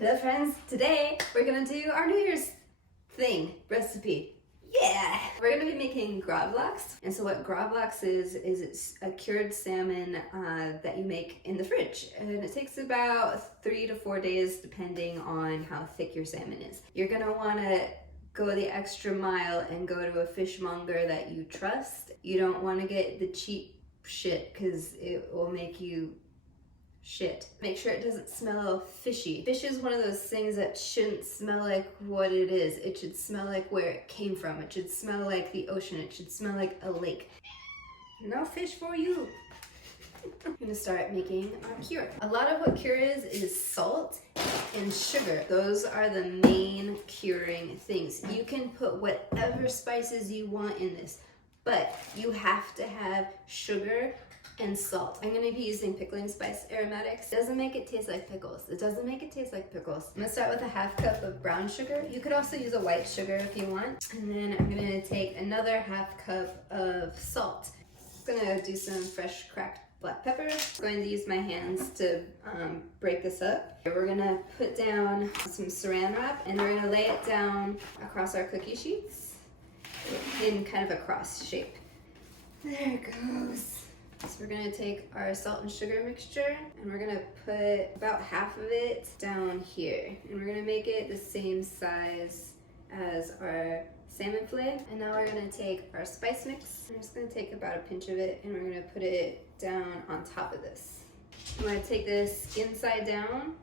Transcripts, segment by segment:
Hello friends, today we're gonna do our New Year's thing, recipe. Yeah! We're gonna be making Gravlax. And so what Gravlax is it's a cured salmon that you make in the fridge. And it takes about 3 to 4 days depending on how thick your salmon is. You're gonna wanna go the extra mile and go to a fishmonger that you trust. You don't wanna get the cheap shit because it will make you shit. Make sure it doesn't smell fishy. Fish is one of those things that shouldn't smell like what it is. It should smell like where it came from. It should smell like the ocean. It should smell like a lake. No fish for you. I'm gonna start making our cure. A lot of what cure is salt and sugar. Those are the main curing things. You can put whatever spices you want in this, but you have to have sugar and salt. I'm gonna be using pickling spice aromatics. It doesn't make it taste like pickles. It doesn't make it taste like pickles. I'm gonna start with a ½ cup of brown sugar. You could also use a white sugar if you want. And then I'm gonna take another ½ cup of salt. I'm gonna do some fresh cracked black pepper. I'm going to use my hands to break this up. We're gonna put down some saran wrap and we're gonna lay it down across our cookie sheets in kind of a cross shape. There it goes. So we're gonna take our salt and sugar mixture and we're gonna put about half of it down here. And we're gonna make it the same size as our salmon fillet. And now we're gonna take our spice mix. I'm just gonna take about a pinch of it and we're gonna put it down on top of this. I'm gonna take this inside down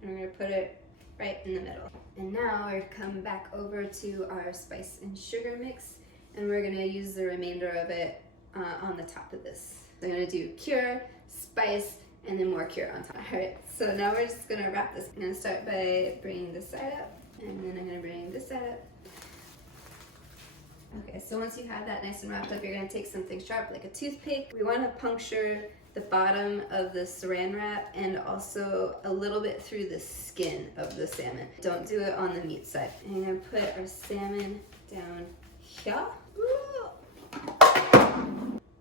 and we're gonna put it right in the middle. And now we're coming back over to our spice and sugar mix and we're gonna use the remainder of it on the top of this. So I'm gonna do cure, spice, and then more cure on top. All right, so now we're just gonna wrap this. I'm gonna start by bringing this side up, and then I'm gonna bring this side up. Okay, so once you have that nice and wrapped up, you're gonna take something sharp like a toothpick. We wanna puncture the bottom of the saran wrap and also a little bit through the skin of the salmon. Don't do it on the meat side. And I'm gonna put our salmon down here.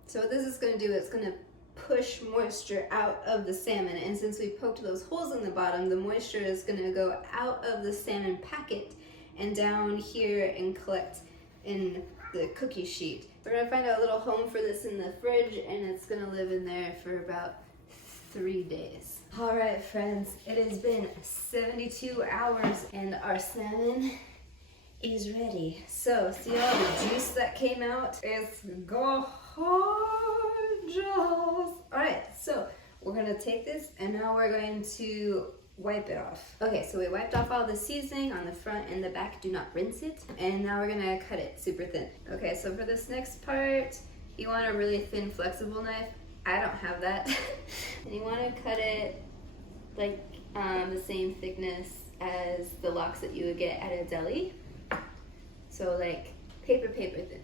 So what this is going to do, it's going to push moisture out of the salmon, and since we poked those holes in the bottom, the moisture is going to go out of the salmon packet and down here and collect in the cookie sheet. We're going to find a little home for this in the fridge, and it's going to live in there for about 3 days. All right, friends, it has been 72 hours and our salmon is ready. So see all the juice that came out? It's gorgeous. All right, so we're gonna take this and now we're going to wipe it off. Okay, so we wiped off all the seasoning on the front and the back. Do not rinse it. And now we're gonna cut it super thin. Okay, so for this next part, you want a really thin, flexible knife. I don't have that. And you want to cut it like the same thickness as the lox that you would get at a deli. So like paper thin.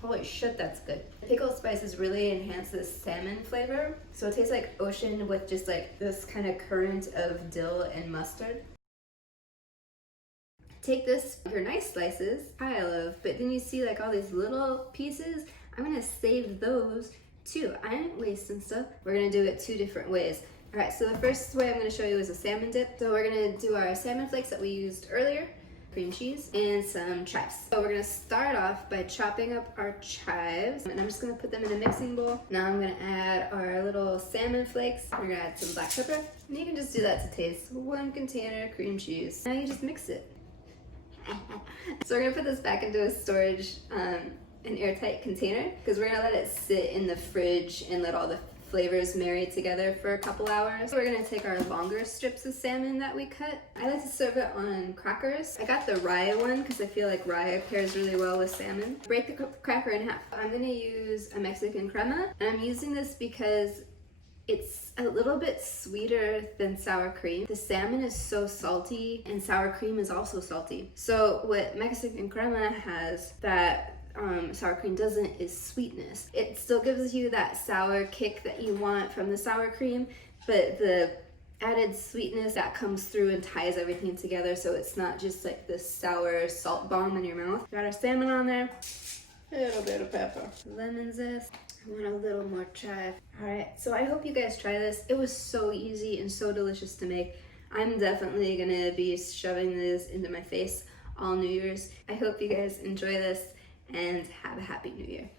Holy shit, that's good. Pickled spices really enhance this salmon flavor. So it tastes like ocean with just like this kind of current of dill and mustard. Take this, your nice slices, pile of, but then you see like all these little pieces. I'm gonna save those too. I ain't wasting stuff. We're gonna do it 2 different ways. All right, so the first way I'm gonna show you is a salmon dip. So we're gonna do our salmon flakes that we used earlier, cream cheese, and some chives. So we're gonna start off by chopping up our chives, and I'm just gonna put them in a mixing bowl. Now I'm gonna add our little salmon flakes. We're gonna add some black pepper, and you can just do that to taste. 1 container cream cheese. Now you just mix it. So we're gonna put this back into a storage, an airtight container, because we're gonna let it sit in the fridge and let all the flavors marry together for a couple hours. We're gonna take our longer strips of salmon that we cut. I like to serve it on crackers. I got the rye one because I feel like rye pairs really well with salmon. Break the cracker in half. I'm gonna use a Mexican crema, and I'm using this because it's a little bit sweeter than sour cream. The salmon is so salty and sour cream is also salty. So what Mexican crema has that sour cream doesn't is sweetness. It still gives you that sour kick that you want from the sour cream, but the added sweetness that comes through and ties everything together, so it's not just like this sour salt bomb in your mouth. Got our salmon on there, a little bit of pepper, lemon zest. I want a little more chive. All right, so I hope you guys try this. It was so easy and so delicious to make. I'm definitely gonna be shoving this into my face all New Year's. I hope you guys enjoy this and have a happy New Year.